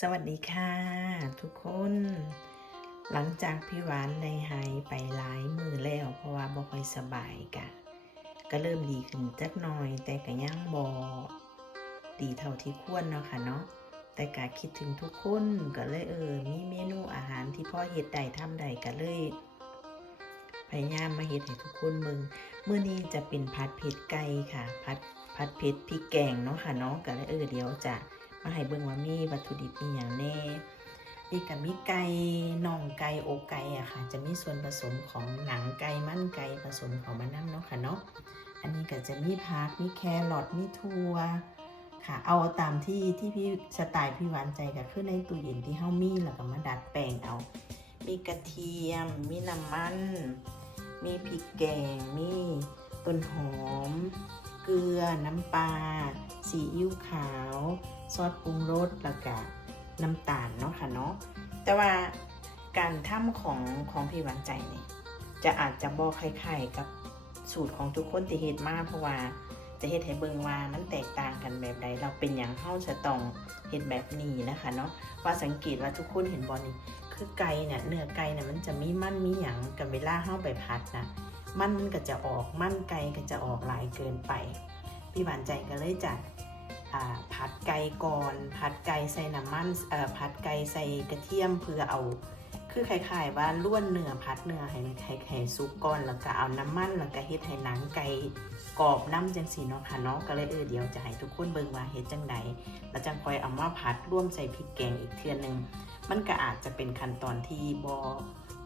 สวัสดีค่ะ ทุกคน หลังจากพี่หวานในหายไปหลายมือแล้ว เพราะว่าบ่ค่อยสบายกะ ก็เริ่มดีขึ้นจักหน่อย แต่ก็ยังบ่ดีเท่าที่ควรเนาะค่ะเนาะแต่กะคิดถึงทุกคนก็เลยเออมีเมนูอาหารที่พ่อเฮ็ดได้ทำได้ก็เลย พยายามมาเฮ็ดให้ทุกคนมึงเมื้อนี้จะเป็นผัดเผ็ดไก่ค่ะผัดผัดเผ็ดพริกแกงเนาะค่ะเนาะก็เลยเออเดี๋ยวจะ มาให้เบิ่งว่ามีวัตถุดิบมีอย่างแน่มีกับมีไก่น่องไก่อกไก่อะค่ะ จะมีส่วนผสมของหนังไก่มันไก่ผสมของมันน้ำเนาะค่ะเนาะอันนี้ก็จะมีผักมีแครอทมีถั่วค่ะเอาตามที่ที่พี่สไตล์พี่หวานใจก็คือในตู้เย็นที่เฮามีแล้วก็มาดัดแปลงเอา มีกระเทียม มีน้ำมัน มีพริกแกง มีต้นหอม เกลือ น้ำปลาซีอิ๊วขาว ซอสปรุงรสแล้วก็น้ำตาลเนาะค่ะเนาะแต่ว่าการทำของของพี่หวานใจเนี่ยจะอาจจะบอคล้ายๆกับสูตรของทุกคนที่เฮ็ดมากเพราะว่าจะเฮ็ดให้เบิ่งว่ามันแตกต่างกันแบบใดเราเป็นอย่างเฮาจะต้องเฮ็ดแบบนี้นะคะเนาะว่าสังเกตว่าทุกคนเห็นบอลนี่คือไก่เนี่ยเนื้อไก่เนี่ยมันจะมีมันมีหยังกับเวลาเฮาไปผัดนะ มันมันก็จะออกมันไก่ก็จะออกหลายเกินไป พี่หวานใจก็เลยจัดผัดไก่ก่อน ผัดไก่ใส่น้ำมันผัดไก่ใส่กระเทียมเพื่อเอา คือคล้ายๆว่าล้วนเนื้อผัดเนื้อให้มันให้ให้สุกก่อนแล้วก็เอาน้ำมันแล้วก็เฮ็ดให้หนังไก่กรอบน้ำจังสีเนาะค่ะเนาะก็เลยเออเดี๋ยวจะให้ทุกคนเบิ่งว่าเฮ็ดจังใดแล้วจังค่อยเอามาผัดร่วมใส่พริกแกงอีกเทื่อหนึงมันก็อาจจะเป็นขั้นตอนที่บ่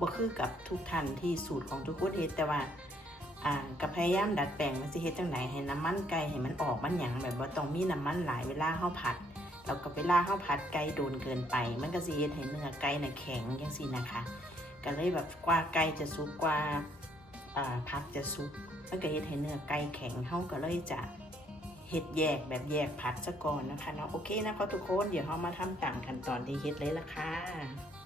บ่คือกับทุกท่านที่สูตรของทุกคนเฮ็ดแต่ว่าอ่ากับพยายามดัดแปลงมันสิเฮ็ดจังไหนให้น้ำมันไก่ให้มันออกมันหยังแบบว่าต้องมีน้ำมันหลายเวลาเฮาผัดแล้วก็เวลาเฮาผัดไก่โดนเกินไป มันก็สิเฮ็ดให้เนื้อไก่น่ะแข็งจังซี่นะคะก็เลยแบบกว่าไก่จะสุกกว่าอ่าผักจะสุกมันก็เฮ็ดให้เนื้อไก่แข็งเฮาก็เลยจะเฮ็ดแยกแบบแยกผัดซะก่อนนะคะเนาะโอเคนะคะทุกคน เดี๋ยวเฮามาทำตามขั้นตอนที่เฮ็ดเลยละค่ะ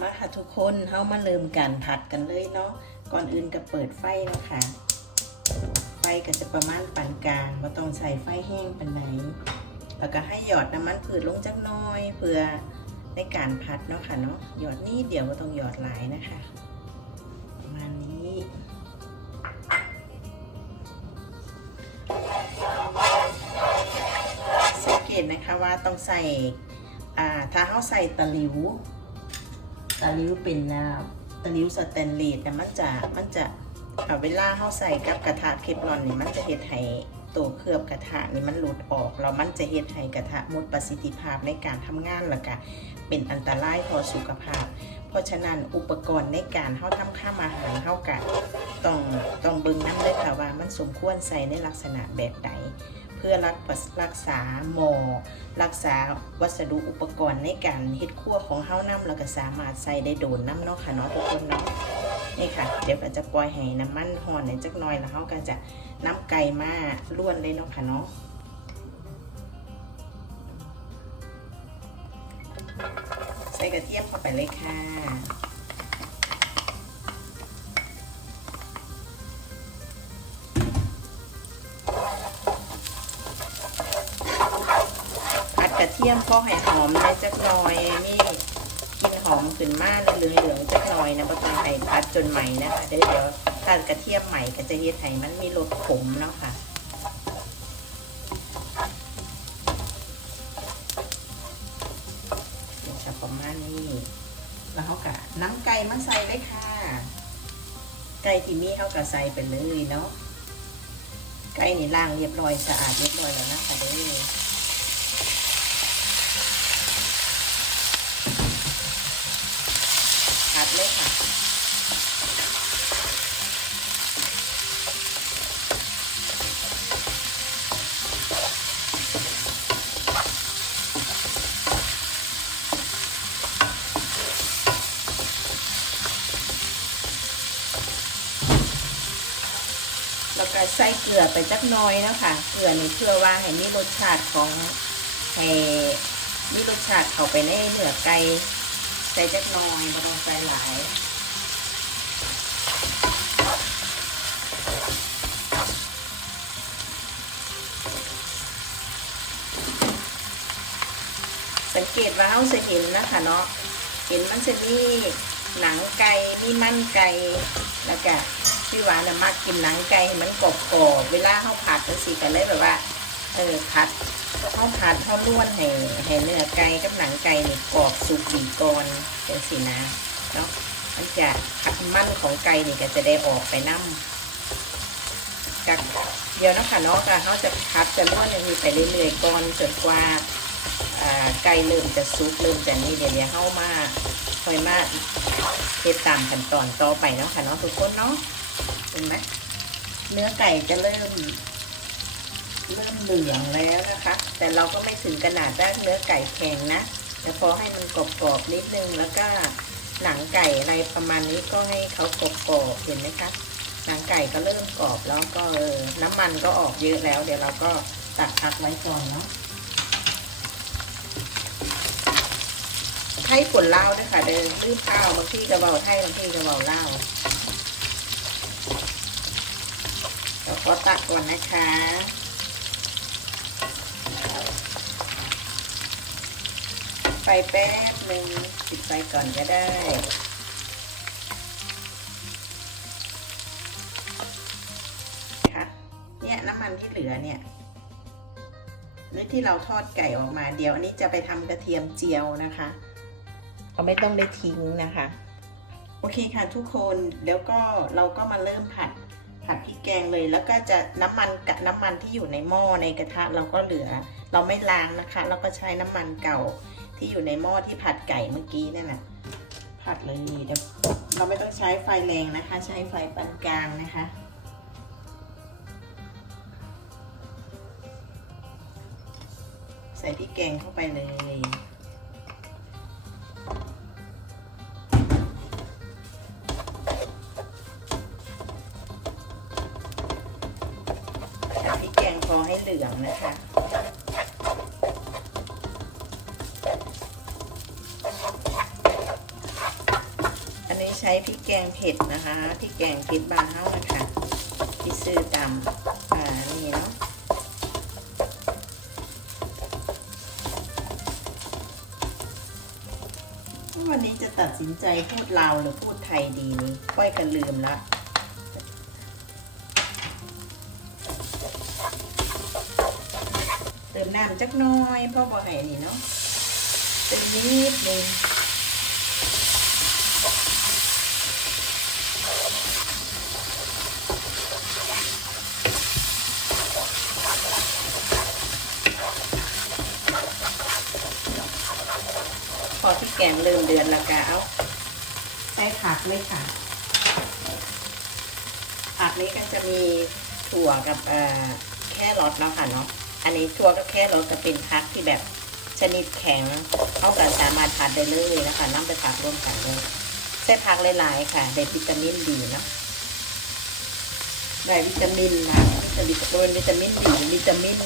มาค่ะทุกคนเฮามาเริ่มการผัดกันเลยเนาะก่อนอื่นก็เปิดไฟแล้วค่ะ ไฟก็จะประมาณปานกลางไม่ต้องใส่ไฟแห้งปานไหนแล้วก็ให้หยอดน้ำมันผืดลงจักน้อยเพื่อในการผัดเนาะค่ะเนาะหยอดนี่เดี๋ยวไม่ต้องหยอดหลายนะคะประมาณนี้สังเกตนะคะว่าต้องใส่ถ้าเขาใส่ตะหลิว ตะลิ้วเป็นอ่าตะลิ้วสแตนเลสเนี่มันจะมันจะเอาเวลาเข้าใส่กับกระทะเคปลอนนี่มันจะเฮ็ดให้ตัวเคลือบกระทะนี่มันหลุดออกแล้วมันจะเฮ็ดให้กระทะหมดประสิทธิภาพในการทำงานแล้วก็เป็นอันตรายต่อสุขภาพ เพราะฉะนั้นอุปกรณ์ในการเข้าทำข้ามอาหารเข้ากะต้องต้องเบิ่งน้ำเลยค่ะว่ามันสมควรใส่ในลักษณะแบบใดเพื่อรักรักษาหมอรักษาวัสดุอุปกรณ์ในการเฮ็ดครัวของเฮานํแล้วก็สามารถใส่ได้โดนน้ำเนาะค่ะเนาะทุกคนเนาะนี่ค่ะ เดี๋ยวก็จะปล่อยให้น้ำมันหอนในจักหน่อยแล้วเฮาก็จะน้ำไก่มาล้วนเลยเนาะค่ะเนาะใส่กระเทียมเข้าไปเลยค่ะ มพอให้หอมได้จักหน่อยนี่กินหอมขึ้นมาเหลืองๆจักหน่อยนะบ่ต้องห้ผัดจนใหม่นะคะเดี๋ยวเดี๋ยวถ้ากระเทียมใหม่ก็จะเฮ็ดให้มันมีรสขมเนาะค่ะเดี๋ยวจะประมาณนี้แล้วเขากะน้ำไก่มาใส่เลยค่ะ ไก่ที่มีเขากะใส่ไปเลยเนาะไก่นี่ล้างเรียบร้อยสะอาดเรียบร้อยแล้วนะคะเด้อ ผัดเลยค่ะ แล้วก็ ใส่เกลือไปจักน้อยนะคะเกลือนี่เพื่อว่าให้มีรสชาติของให้มีรสชาติเข้าไปในเนื้อไก่ใส่จักน้อยไม่ต้องใส่หลายสังเกตว่าเขาจะเห็นนะคะเนาะเห็นมันจะมีหนังไก่มีมันไก่แล้วก็ พี่หวานน่ะมักกินหนังไก่ให้มันกรอบๆเวลาเขาผัดจังซี่ก็เลยแบบว่า เออผัดเขาผัดเขาล้วนให้ให้เนื้อไก่กับหนังไก่นี่กรอบสุกดีก่อนจังซี่นะเนาะมันจะผัดมันของไก่นี่ก็จะได้ออกไปน้ำจากเดียวนะคะเนาะก็เขาจะผัดจะล้วนอย่างนี้ไปเรื่อยๆก่อนจนกว่าอ่าไก่เริ่มจะซุกเริ่มจะนี่เดี๋ยวเดี๋ยวเข้ามาค่อยมาเฮ็ดตามขั้นตอนต่อไปเนาะค่ะเนาะทุกคนเนาะ เห็นไหมเนื้อไก่จะเริ่ม เริ่มเหลืองแล้วนะคะ แต่เราก็ไม่ถึงขนาดว่าเนื้อไก่แข็งนะแต่พอให้มันกรอบๆนิดนึงแล้วก็หนังไก่อะไรประมาณนี้ก็ให้เขากรอบๆเห็นไหมคะหนังไก่ก็เริ่มกรอบแล้วก็น้ำมันก็ออกเยอะแล้ว เดี๋ยวเราก็ตักพักไว้ก่อนเนาะไทยผลเล่าด้วยค่ะเดินตื้อข้าวบางที่กระเบาไทยบางที่กระเบาเล่าวเรา ขอตักก่อนนะคะไฟแป๊บหนึ่งปิดไฟก่อนก็ได้ค่ะเนี่ยน้ำมันที่เหลือเนี่ยหรือที่เราทอดไก่ออกมาเดี๋ยวอันนี้จะไปทำกระเทียมเจียวนะคะเราไม่ต้องได้ทิ้งนะคะ โอเคค่ะทุกคนแล้วก็เราก็มาเริ่มผัด ผัดพริกแกงเลยแล้วก็จะน้ำมันกับน้ำมันที่อยู่ในหม้อในกระทะเราก็เหลือ เราไม่ล้างนะคะ เราก็ใช้น้ำมันเก่าที่อยู่ในหม้อที่ผัดไก่เมื่อกี้นี่ยนะผัดเลยเดี๋ยวเราไม่ต้องใช้ไฟแรงนะคะ ใช้ไฟปานกลางนะคะใส่พริกแกงเข้าไปเลย พริกแกงเผ็ดนะคะพริกแกงเผ็ดบางเฮ้านะคะที่ซื้อตามอ่านี่เนาะวันนี้จะตัดสินใจพูดลาวหรือพูดไทยดีนี่ค่อยกันลืมละเติมน้ำจักน้อยเพราะบ่ให้นี่เนาะเติมนิดนึงพอที่แก งเริ่มเดือนแล้วก็เอาใส่ผักเลยค่ะ ผักนี้ก็จะมีถั่วกับเอ่อแครอทเนาะค่ะเนาะ อันนี้ถั่วกับแครอทจะเป็นผักที่แบบชนิดแข็งเข้ากันสามารถทานได้เลยนะคะน้ำไปผักร่วมกันเลยใส่ผักหลายๆค่ะ ได้วิตามินดีเนาะได้วิตามินนะจะวิตามินวิตามินดีวิตามิน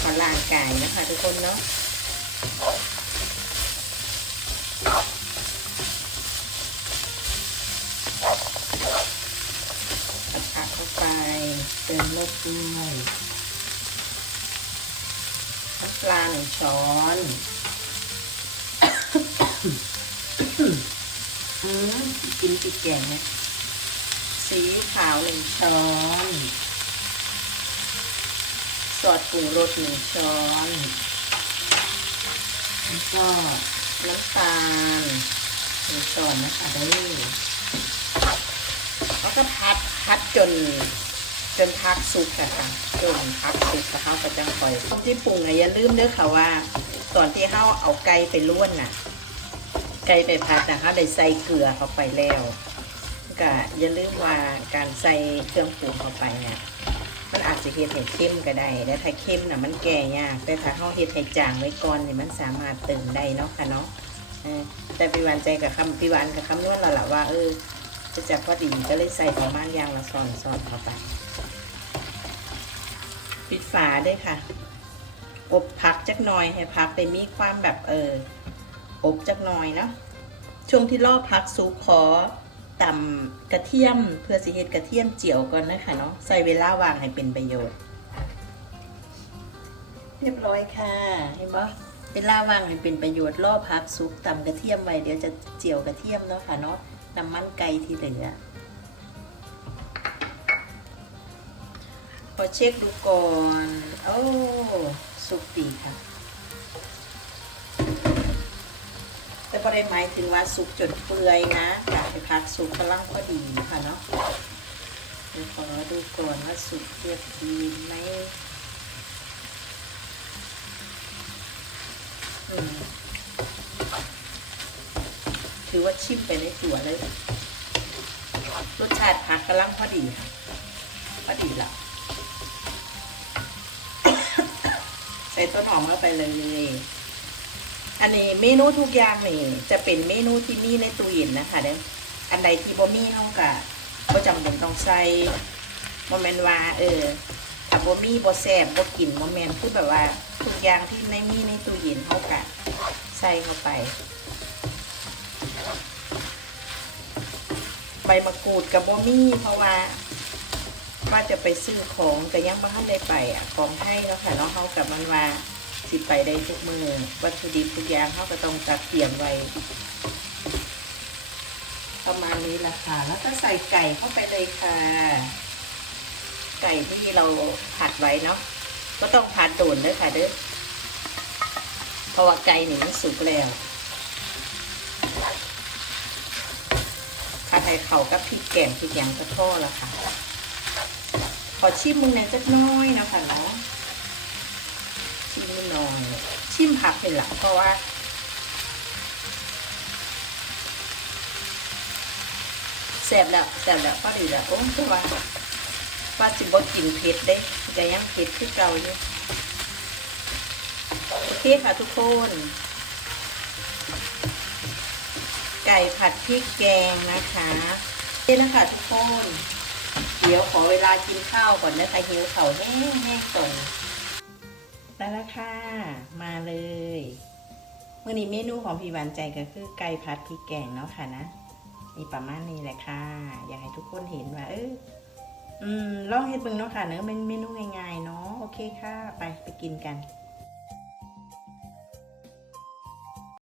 ของร่างกายนะคะทุกคนเนาะ ผัดเข้าไปเติมเลือดด้วยน้ำปลาหนึ่งช้อนอืมกินติดแกงเนี่ยสีขาวหนึ่งช้อนซอสปรุงรสหนึ่งช้อนแล้วก็น้ำตาลหนึ่งช้อนนะคะได้เลยแล้ว ก็พัดพัดจน จนพักสุกอะค่ะจนพักสุกแล้วเขาก็จะคอยต้มที่ปรุงอะอย่าลืมเด้อค่ะว่า ตอนที่เขาเอาไก่ไปล้วนน่ะ ไก่ไปพัดนะเขาได้ใส่เกลือเข้าไปแล้วก็อย่าลืมว่าการใส่เครื่องปรุงเข้าไปเนี่ยมันอาจจะเฮ็ดให้เข้มก็ได้และถ้าเข้มน่ะมันแก่ยาก แต่ถ้าเขาเฮ็ดให้จางไว้ก่อนเนี่ยมันสามารถเติมได้เนาะค่ะเนาะแต่พี่วานใจกับคำพี่วานกับคำนวณแล้วล่ะว่าเออ จะจับพอดีก็เลยใส่ประมาณยางละซอนซอนเข้าไป ปิดฝาด้วยค่ะ อบพักจักหน่อยให้พักได้มีความแบบเอออบจักหน่อยเนาะช่วงที่รอพักซุปขอตำกระเทียมเพื่อสิเฮ็ดกระเทียมเจียวก่อนนะคะเนาะใส่เวลาวางให้เป็นประโยชน์ เรียบร้อยค่ะเห็นปะเวลาวางนี่เป็นประโยชน์ล่อพักซุปตำกระเทียมไว้เดี๋ยวจะเจียวกระเทียมเนาะค่ะเนาะ น้ำมันไก่ที่เหลือพอเช็คดูก่อน โอ้ สุกดีค่ะ แต่บ่ได้หมายถึงว่าสุกจนเปื่อยนะกะไปพักสุกกำลังพอดีค่ะเนาะเดี๋ยวขอดูก่อนว่าสุกเรียบดีไหมอืมือว่าชิมไปในตัวเลย รสชาติผักกำลังพอดีค่ะ พอดีละใส่ต้นหอมเข้าไปเลย อันนี้เมนูทุกอย่างนี่จะเป็นเมนูที่มีในตู้เย็นนะคะเด้ออันใดที่บ่มีเฮากะบ่จำเป็นต้องใส่บ่แมนว่า เออถ้าบ่มีบ่แซ่บบ่กินบ่แมนคือแบบว่าทุกอย่างที่ในมีในตู้เย็นเฮากะใส่เข้าไป บมะกรูดกับบ่มี่เพราะว่าว่าจะไปซื้อของแต่ยังบ่ทันได้ไปอะของให้แล้วค่ะเนาะเฮากับมันว่าสิไปได้ทุกมือวัตถุดิบทุกอย่างเขาก็ต้องจัดเตรียมไว้ ประมาณนี้ละค่ะ แล้วก็ใส่ไก่เข้าไปเลยค่ะ ไก่ที่เราผัดไว้เนาะก็ต้องผัดโดนด้วยค่ะเด้อเพราะว่าไก่หนึ่งสุกแล้ว ผัดให้เขากับพริกแกงพริกหยังก็ทอแล้วค่ะ ขอชิมมึงหน่อยจักน้อยนะคะเนาะชิมนิดหน่อยชิมผักเป็นหลักเพราะว่าแซ่บแล้วแซ่บแล้วพอดีแล้วโอ้ตัวว่าว่าจิบ่กินเผ็ดเด้แต่ยังเผ็ดคือเก่าอยู่โอเคค่ะทุกคน ไก่ผัดพริกแกงนะคะนี่นะคะทุกคน เดี๋ยวขอเวลากินข้าวก่อนนะคะหิวเขาแห้งๆก่อนได้แล้วค่ะมาเลยมื่อนี้เมนูของพี่หวานใจก็คือไก่ผัดพริกแกงเนาะค่ะนะมีประมาณนี้แหละค่ะ อยากให้ทุกคนเห็นว่า เอออืมลองเฮ็ดเบิ่งเนาะค่ะเนอะเป็นเมนูง่ายๆเนาะโอเคค่ะ ไปไปกินกัน